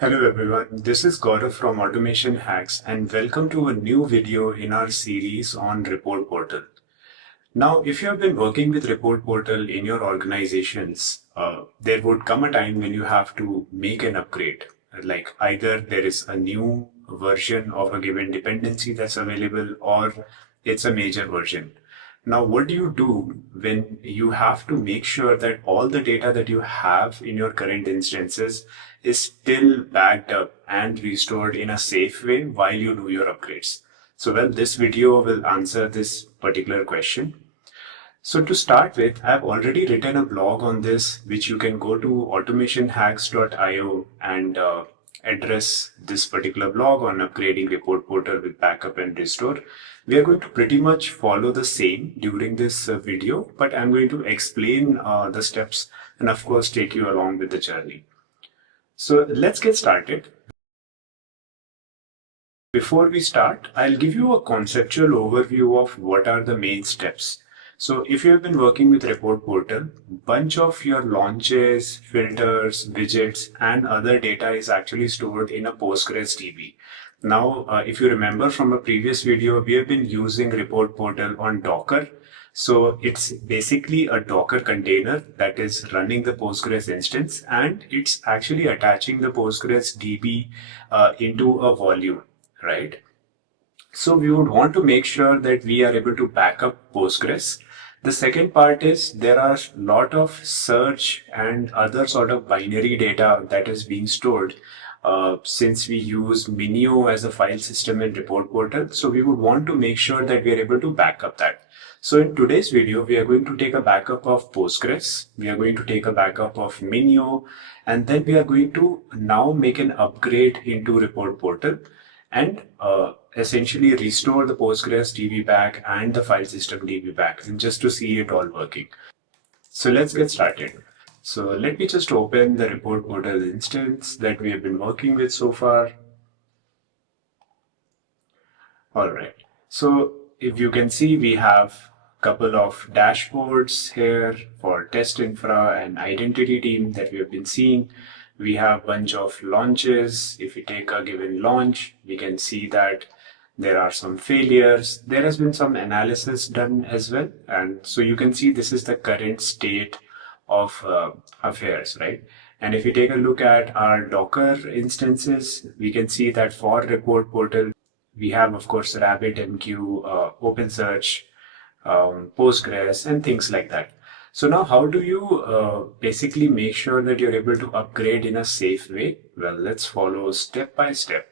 Hello everyone, this is Gaurav from Automation Hacks and welcome to a new video in our series on ReportPortal. Now, if you have been working with ReportPortal in your organizations, there would come a time when you have to make an upgrade. Like either there is a new version of a given dependency that's available or it's a major version. Now, what do you do when you have to make sure that all the data that you have in your current instances is still backed up and restored in a safe way while you do your upgrades? So, well, this video will answer this particular question. So to start with, I've already written a blog on this, which you can go to automationhacks.io and address this particular blog on upgrading ReportPortal with backup and restore. We are going to pretty much follow the same during this video, but I'm going to explain the steps and of course take you along with the journey. So let's get started. Before we start, I'll give you a conceptual overview of what are the main steps. So if you have been working with ReportPortal, bunch of your launches, filters, widgets, and other data is actually stored in a Postgres DB. Now, if you remember from a previous video, we have been using ReportPortal on Docker. So it's basically a Docker container that is running the Postgres instance, and it's actually attaching the Postgres DB into a volume, right? So we would want to make sure that we are able to back up Postgres. The second part is there are a lot of search and other sort of binary data that is being stored since we use Minio as a file system in ReportPortal. So we would want to make sure that we are able to back up that. So in today's video, we are going to take a backup of Postgres. We are going to take a backup of Minio, and then we are going to now make an upgrade into ReportPortal and essentially restore the Postgres DB back and the file system DB back, and just to see it all working. So let's get started. So let me just open the ReportPortal instance that we have been working with so far. All right. So if you can see, we have a couple of dashboards here for test infra and identity team that we have been seeing. We have a bunch of launches. If we take a given launch, we can see that there are some failures. There has been some analysis done as well. And so you can see this is the current state of affairs, right? And if we take a look at our Docker instances, we can see that for ReportPortal, we have, of course, RabbitMQ, OpenSearch, Postgres, and things like that. So now how do you basically make sure that you're able to upgrade in a safe way? Well, let's follow step by step.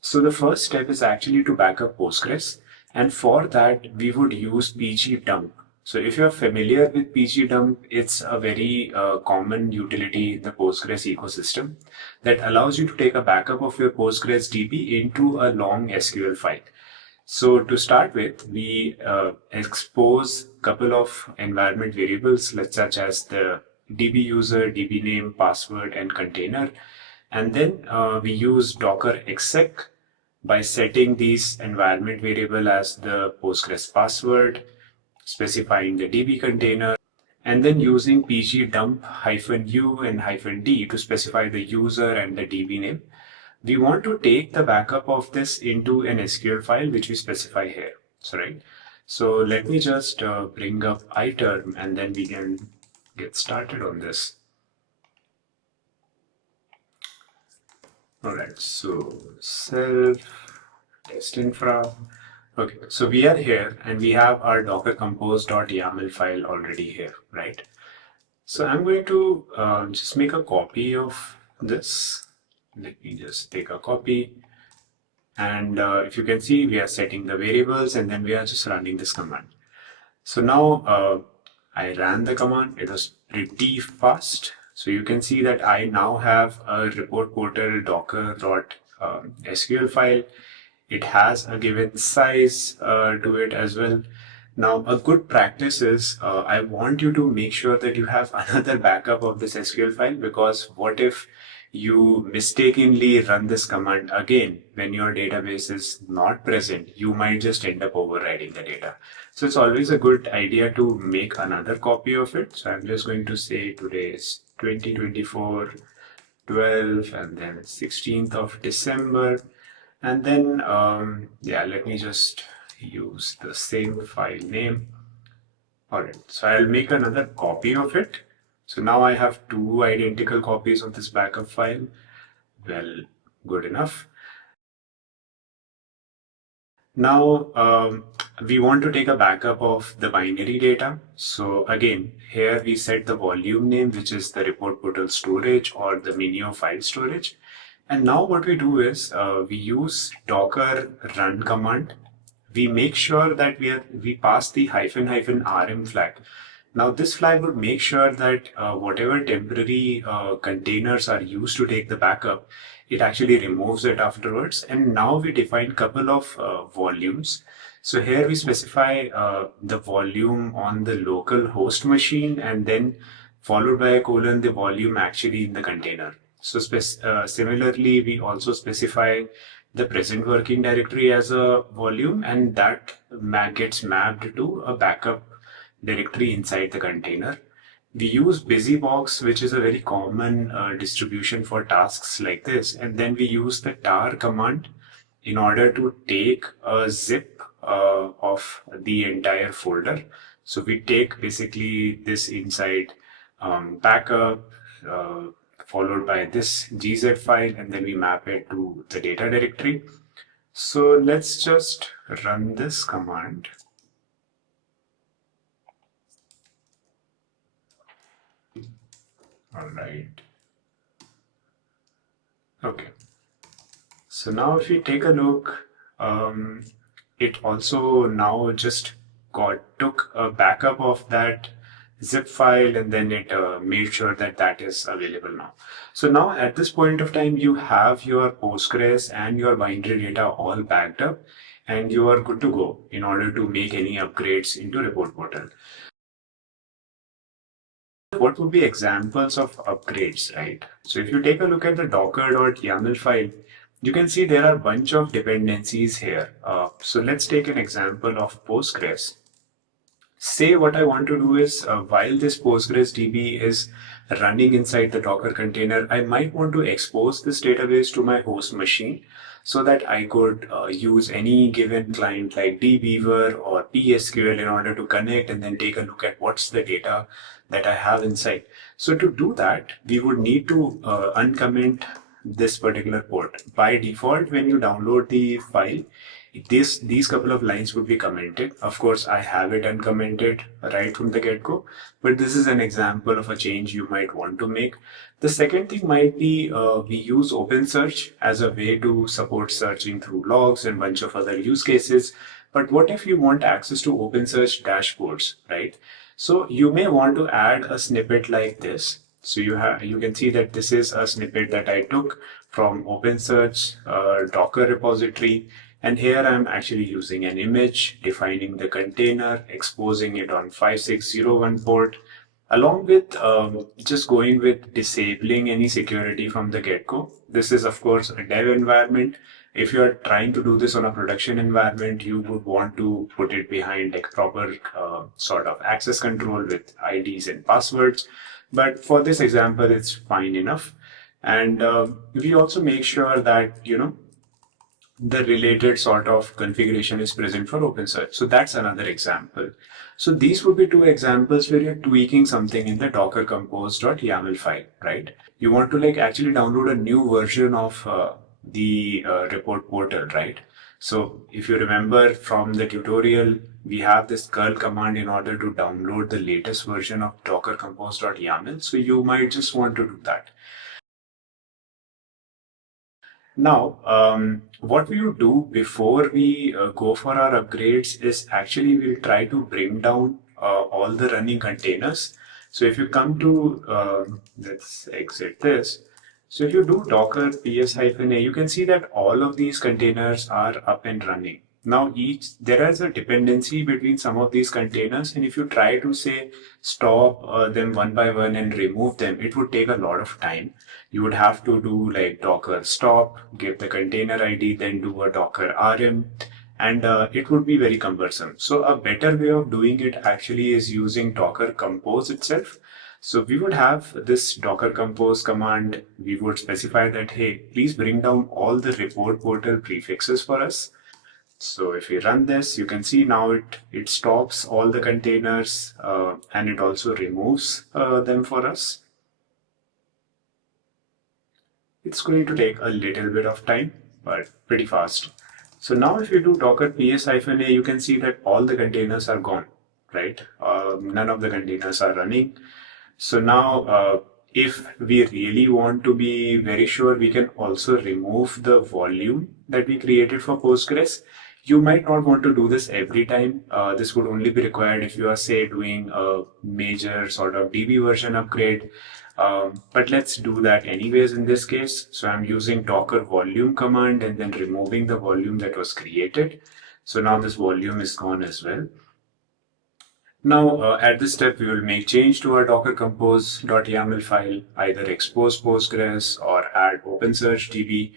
So the first step is actually to back up Postgres. And for that, we would use pgdump. So if you're familiar with pgdump, it's a very common utility in the Postgres ecosystem that allows you to take a backup of your Postgres DB into a long SQL file. So to start with, we expose a couple of environment variables such as the DB user, DB name, password, and container. And then we use docker exec by setting these environment variable as the Postgres password, specifying the DB container, and then using pgdump -u and -d to specify the user and the DB name. We want to take the backup of this into an SQL file, which we specify here. So, right. So let me just bring up iterm and then we can get started on this. All right. So self test infra. Okay. So we are here and we have our docker-compose.yml file already here, right? So I'm going to just make a copy of this. Let me just take a copy. And if you can see, we are setting the variables and then we are just running this command. So now I ran the command. It was pretty fast. So you can see that I now have a ReportPortal docker.sql file. It has a given size to it as well. Now, a good practice is I want you to make sure that you have another backup of this SQL file, because what if you mistakenly run this command again when your database is not present? You might just end up overriding the data. So it's always a good idea to make another copy of it. So I'm just going to say today's 2024 12 and then 16th of December. And then, yeah, let me just use the same file name. All right, so I'll make another copy of it. So now I have two identical copies of this backup file. Well, good enough. Now, we want to take a backup of the binary data. So again, here we set the volume name, which is the report portal storage or the Minio file storage. And now what we do is we use docker run command. We make sure that we pass the --rm flag. Now this flag would make sure that whatever temporary containers are used to take the backup, it actually removes it afterwards. And now we define couple of volumes. So here we specify the volume on the local host machine and then followed by a colon the volume actually in the container. So similarly, we also specify the present working directory as a volume, and that gets mapped to a backup directory inside the container. We use busybox, which is a very common distribution for tasks like this. And then we use the tar command in order to take a zip of the entire folder. So we take basically this inside backup, followed by this gz file, and then we map it to the data directory. So let's just run this command. All right. Okay. So now if we take a look, it also now just took a backup of that zip file and then it made sure that that is available now. So now at this point of time, you have your Postgres and your binary data all backed up and you are good to go in order to make any upgrades into ReportPortal. What would be examples of upgrades, right? So if you take a look at the docker.yml file, you can see there are a bunch of dependencies here. So let's take an example of Postgres. Say what I want to do is while this Postgres DB is running inside the Docker container, I might want to expose this database to my host machine so that I could use any given client like DBeaver or psql in order to connect and then take a look at what's the data that I have inside. So to do that, we would need to uncomment this particular port. By default, when you download the file, these couple of lines would be commented. Of course, I have it uncommented right from the get-go, but this is an example of a change you might want to make. The second thing might be we use OpenSearch as a way to support searching through logs and a bunch of other use cases. But what if you want access to OpenSearch dashboards, right? So you may want to add a snippet like this. So you can see that this is a snippet that I took from OpenSearch Docker repository. And here I'm actually using an image, defining the container, exposing it on 5601 port, along with just going with disabling any security from the get-go. This is, of course, a dev environment. If you're trying to do this on a production environment, you would want to put it behind like proper sort of access control with IDs and passwords. But for this example, it's fine enough. And we also make sure that, the related sort of configuration is present for OpenSearch. So that's another example. So these would be two examples where you're tweaking something in the docker-compose.yml file, right? You want to actually download a new version of the report portal, right? So if you remember from the tutorial, we have this curl command in order to download the latest version of docker-compose.yml. So you might just want to do that. Now, what we would do before we go for our upgrades is actually we'll try to bring down all the running containers. So if you come to, let's exit this. So if you do docker ps-a, you can see that all of these containers are up and running. Now there is a dependency between some of these containers, and if you try to say stop them one by one and remove them, it would take a lot of time. You would have to do like docker stop, give the container ID, then do a docker rm, and it would be very cumbersome. So a better way of doing it actually is using docker compose itself. So we would have this docker compose command. We would specify that, hey, please bring down all the report portal prefixes for us. So if we run this, you can see now it stops all the containers and it also removes them for us. It's going to take a little bit of time, but pretty fast. So now if you do docker ps-a, you can see that all the containers are gone, right? None of the containers are running. So now if we really want to be very sure, we can also remove the volume that we created for Postgres. You might not want to do this every time. This would only be required if you are, say, doing a major sort of DB version upgrade. But let's do that anyways in this case. So I'm using docker volume command and then removing the volume that was created. So now this volume is gone as well. Now, at this step, we will make change to our docker-compose.yml file, either expose Postgres or add OpenSearchDB.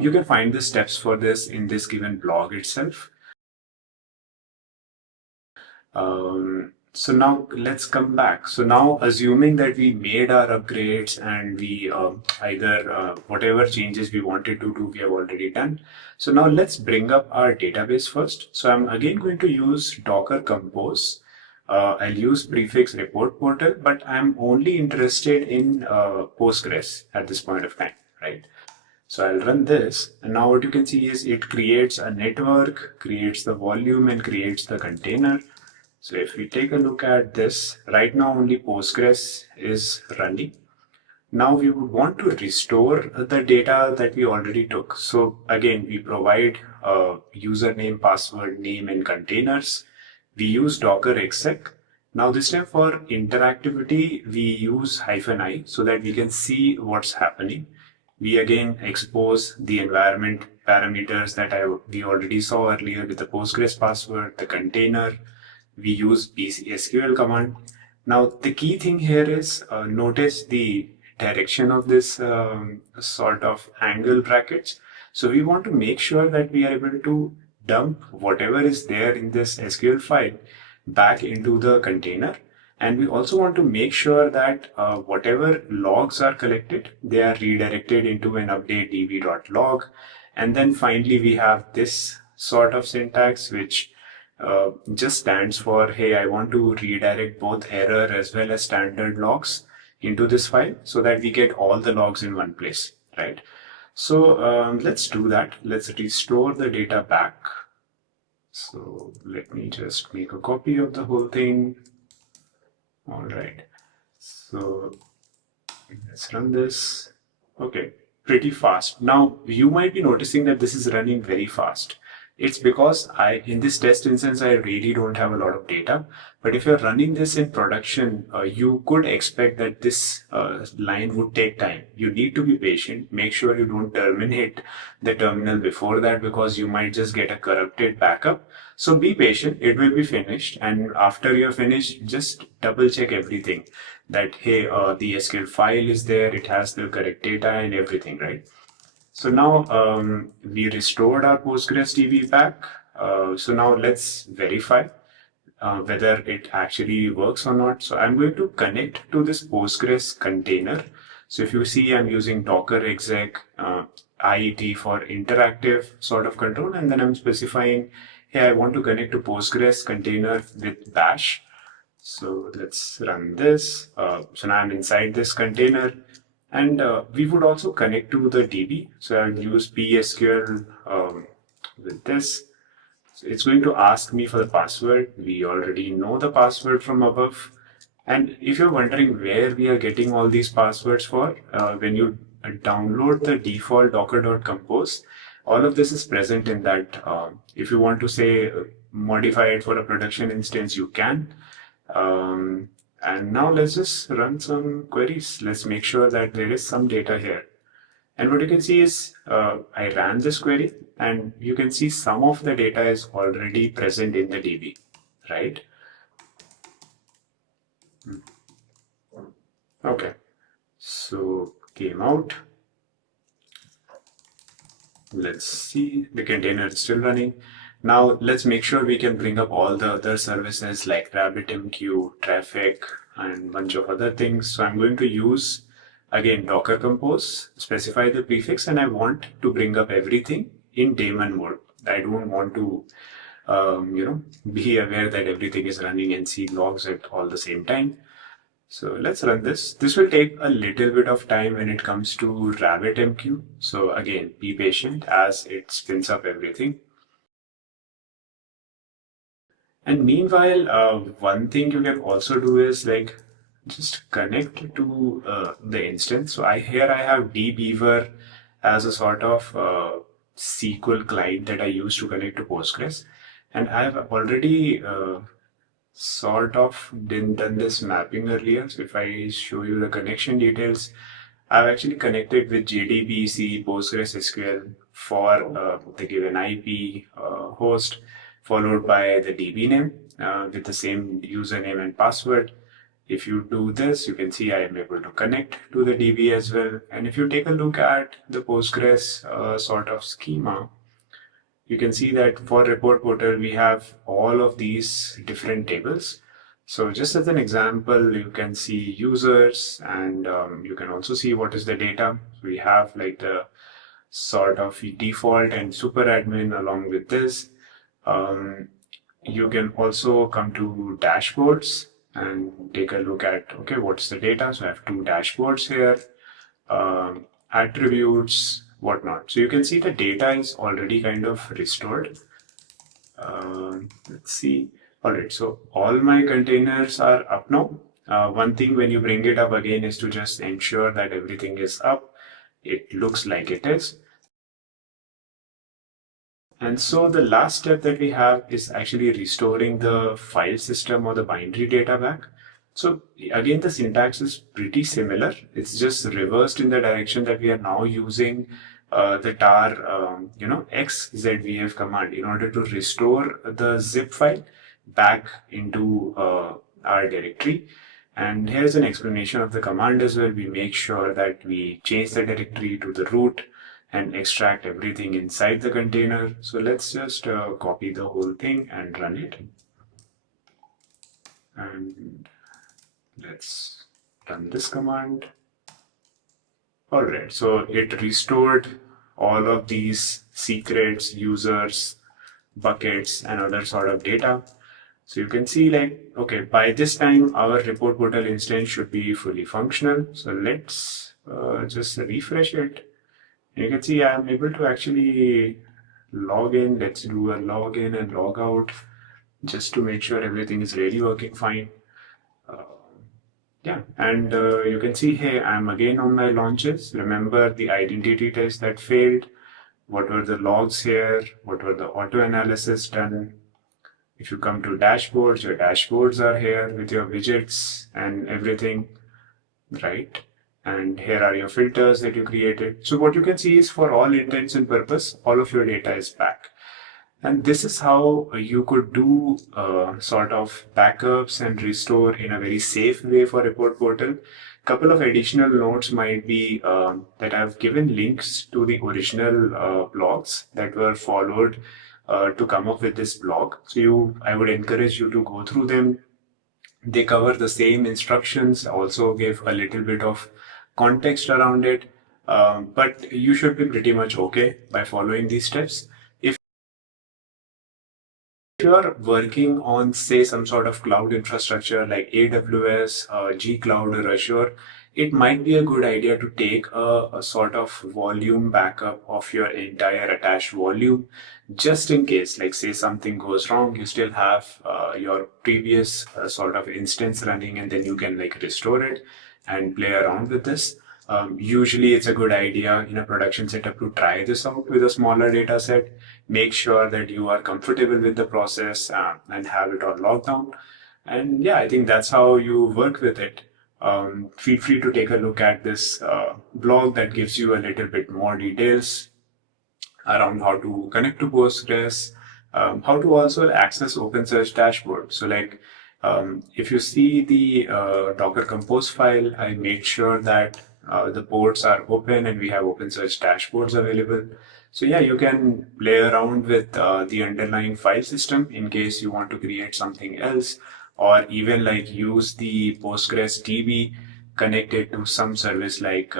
You can find the steps for this in this given blog itself. So now let's come back. So now, assuming that we made our upgrades and we either whatever changes we wanted to do, we have already done. So now let's bring up our database first. So I'm again going to use Docker Compose. I'll use prefix ReportPortal, but I'm only interested in Postgres at this point of time, right? So I'll run this, and now what you can see is it creates a network, creates the volume, and creates the container. So if we take a look at this, right now only Postgres is running. Now we would want to restore the data that we already took. So again, we provide username, password, name, and containers. We use docker exec. Now this time for interactivity, we use -i so that we can see what's happening. We again expose the environment parameters that we already saw earlier with the Postgres password, the container. We use psql command. Now the key thing here is notice the direction of this sort of angle brackets. So we want to make sure that we are able to dump whatever is there in this SQL file back into the container. And we also want to make sure that whatever logs are collected, they are redirected into an update db.log. And then finally, we have this sort of syntax, which just stands for, hey, I want to redirect both error as well as standard logs into this file so that we get all the logs in one place, right? So let's do that. Let's restore the data back. So let me just make a copy of the whole thing. All right. So let's run this. Okay, pretty fast. Now you might be noticing that this is running very fast. It's because in this test instance, I really don't have a lot of data. But if you're running this in production, you could expect that this line would take time. You need to be patient. Make sure you don't terminate the terminal before that because you might just get a corrupted backup. So be patient. It will be finished. And after you're finished, just double check everything that, hey, the SQL file is there. It has the correct data and everything, right? So now we restored our Postgres DB back. So now let's verify whether it actually works or not. So I'm going to connect to this Postgres container. So if you see, I'm using docker exec IET for interactive sort of control. And then I'm specifying, hey, I want to connect to Postgres container with bash. So let's run this. So now I'm inside this container. And we would also connect to the DB. So I'll use psql with this. So it's going to ask me for the password. We already know the password from above. And if you're wondering where we are getting all these passwords for, when you download the default docker.compose, all of this is present in that. If you want to say modify it for a production instance, you can. And now let's just run some queries. Let's make sure that there is some data here. And what you can see is I ran this query and you can see some of the data is already present in the DB, right? Okay, so came out. Let's see, the container is still running. Now let's make sure we can bring up all the other services like RabbitMQ, Traffic, and bunch of other things. So I'm going to use again docker compose, specify the prefix, and I want to bring up everything in daemon mode. I don't want to be aware that everything is running and see logs at all the same time. So let's run this. This will take a little bit of time when it comes to RabbitMQ. So again, be patient as it spins up everything. And meanwhile, one thing you can also do is like just connect to the instance. So here I have DBeaver as a sort of SQL client that I use to connect to Postgres. And I've already sort of done this mapping earlier. So if I show you the connection details, I've actually connected with JDBC Postgres SQL for the given IP host, followed by the DB name with the same username and password. If you do this, you can see I am able to connect to the DB as well. And if you take a look at the Postgres sort of schema, you can see that for ReportPortal, we have all of these different tables. So just as an example, you can see users and you can also see what is the data. We have like the sort of default and super admin along with this. You can also come to dashboards and take a look at, okay, what's the data? So I have two dashboards here, attributes, whatnot. So you can see the data is already kind of restored. Let's see. All right, so all my containers are up now. One thing when you bring it up again is to just ensure that everything is up. It looks like it is. And so the last step that we have is actually restoring the file system or the binary data back. So again, the syntax is pretty similar. It's just reversed in the direction that we are now using the tar, xzvf command in order to restore the zip file back into our directory. And here's an explanation of the command as well. We make sure that we change the directory to the root and extract everything inside the container. So let's just copy the whole thing and run it. And let's run this command. All right, so it restored all of these secrets, users, buckets, and other sort of data. So you can see like, okay, by this time, our ReportPortal instance should be fully functional. So let's just refresh it. You can see I'm able to actually log in. Let's do a login and log out just to make sure everything is really working fine. Yeah, and you can see here I'm again on my launches. Remember the identity test that failed. What were the logs here? What were the auto analysis done? If you come to dashboards, your dashboards are here with your widgets and everything, right? And here are your filters that you created. So what you can see is for all intents and purpose, all of your data is back. And this is how you could do sort of backups and restore in a very safe way for ReportPortal. Couple of additional notes might be that I've given links to the original blogs that were followed to come up with this blog. So I would encourage you to go through them. They cover the same instructions, also give a little bit of context around it, but you should be pretty much okay by following these steps. If you are working on, say, some sort of cloud infrastructure like AWS, G-Cloud, or Azure, it might be a good idea to take a sort of volume backup of your entire attached volume, just in case, like say something goes wrong, you still have your previous sort of instance running, and then you can like restore it and play around with this. Usually it's a good idea in a production setup to try this out with a smaller data set. Make sure that you are comfortable with the process and have it all logged down. And yeah, I think that's how you work with it. Feel free to take a look at this blog that gives you a little bit more details around how to connect to Postgres, how to also access OpenSearch dashboard. So like, if you see the Docker Compose file, I made sure that the ports are open and we have OpenSearch dashboards available. So yeah, you can play around with the underlying file system in case you want to create something else, or even like use the Postgres DB connected to some service like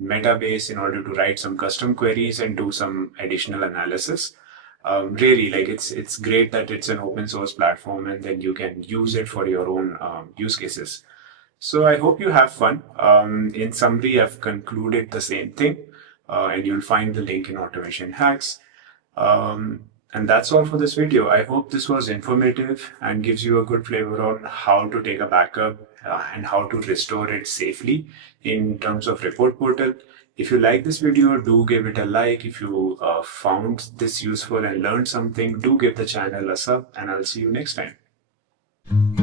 Metabase in order to write some custom queries and do some additional analysis. Really, like it's great that it's an open source platform and then you can use it for your own use cases. So I hope you have fun. In summary, I've concluded the same thing, and you'll find the link in Automation Hacks. And that's all for this video. I hope this was informative and gives you a good flavor on how to take a backup and how to restore it safely in terms of Report Portal. If you like this video, do give it a like. If you found this useful and learned something, do give the channel a sub, and I'll see you next time.